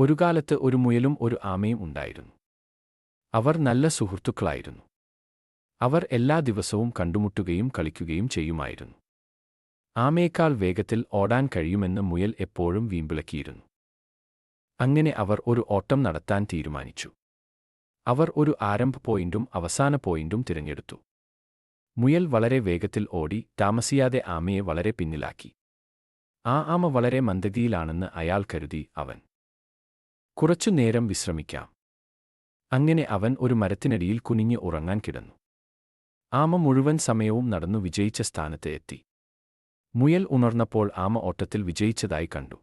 ഒരു കാലത്ത് ഒരു മുയലും ഒരു ആമയും ഉണ്ടായിരുന്നു. അവർ നല്ല സുഹൃത്തുക്കളായിരുന്നു. അവർ എല്ലാ ദിവസവും കണ്ടുമുട്ടുകയും കളിക്കുകയും ചെയ്യുമായിരുന്നു. ആമയേക്കാൾ വേഗത്തിൽ ഓടാൻ കഴിയുമെന്ന് മുയൽ എപ്പോഴും വീമ്പിളക്കിയിരുന്നു. അങ്ങനെ അവർ ഒരു ഓട്ടം നടത്താൻ തീരുമാനിച്ചു. അവർ ഒരു ആരംഭ പോയിന്റും അവസാന പോയിന്റും തിരഞ്ഞെടുത്തു. മുയൽ വളരെ വേഗത്തിൽ ഓടി താമസിയാതെ ആമയെ വളരെ പിന്നിലാക്കി. ആ ആമ വളരെ മന്ദഗതിയിലാണെന്ന് അയാൾ കരുതി. അവൻ കുറച്ചു നേരം വിശ്രമിക്കാം. അങ്ങനെ അവൻ ഒരു മരത്തിനടിയിൽ കുനിഞ്ഞ് ഉറങ്ങാൻ കിടന്നു. ആമ മുഴുവൻ സമയവും നടന്നു വിജയിച്ച സ്ഥാനത്ത് എത്തി. മുയൽ ഉണർന്നപ്പോൾ ആമ ഓട്ടത്തിൽ വിജയിച്ചതായി കണ്ടു.